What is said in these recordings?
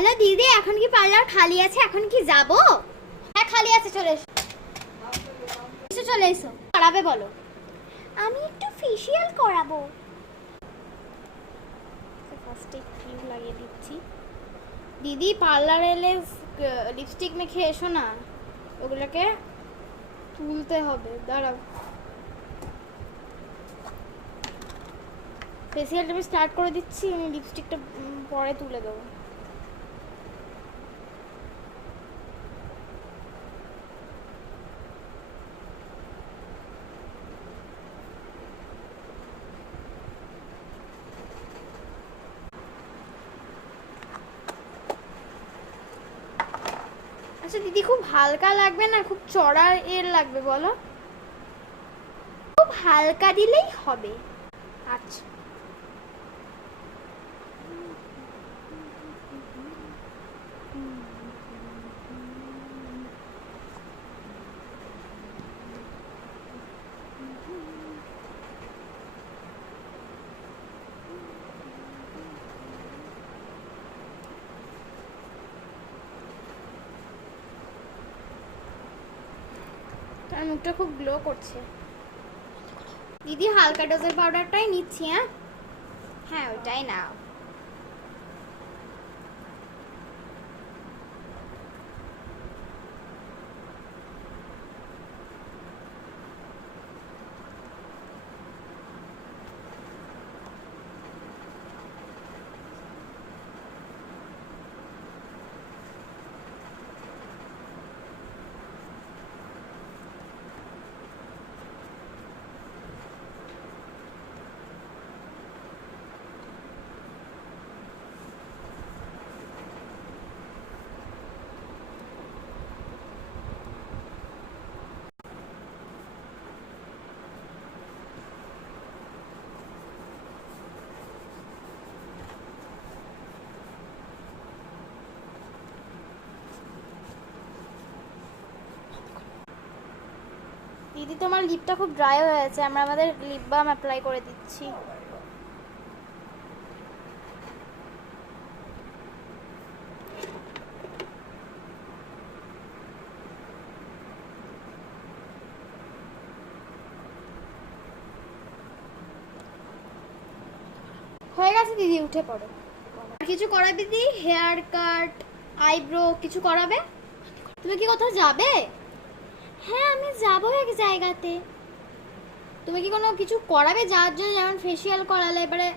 Hello দিদি, এখন কি পার্লার খালি আছে? এখন কি যাব? হ্যাঁ খালি আছে, চলে এসো। চলে এসো। করাবে বলো? আমি একটু ফেসিয়াল করাবো। ফার্স্টে ক্রিম লাগিয়ে দিচ্ছি। দিদি পার্লার এলে লিপস্টিক মেখে এসো না, ওগুলোকে তুলতে হবে। দাঁড়াও, ফেসিয়ালটা আমি স্টার্ট করে দিচ্ছি, আমি লিপস্টিকটা পরে তুলে দেবো। আচ্ছা দিদি, খুব হালকা লাগবে না, খুব চড়া এর লাগবে বলো? খুব হালকা দিলেই হবে। আচ্ছা, তার মুখটা খুব গ্লো করছে। দিদি হালকা ডোজের পাউডারটাই নিচ্ছি। হ্যাঁ হ্যাঁ, ওইটাই নাও। দিদি তোমার লিপটা খুব ড্রাই হয়ে আছে, আমরা আমাদের লিপ বাম অ্যাপ্লাই করে দিচ্ছি। হয়ে গেছে দিদি, উঠে পড়ো। আর কিছু করাবে দিদি? হেয়ার কাট, আইব্রো কিছু করাবে? তুমি কি কোথাও যাবে? হ্যাঁ আমি যাবো এক জায়গাতে। তুমি কি কোনো কিছু করাবে যাওয়ার জন্য? যেমন ফেসিয়াল করালে, এবারে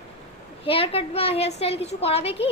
হেয়ার কাট বা হেয়ার স্টাইল কিছু করাবে কি?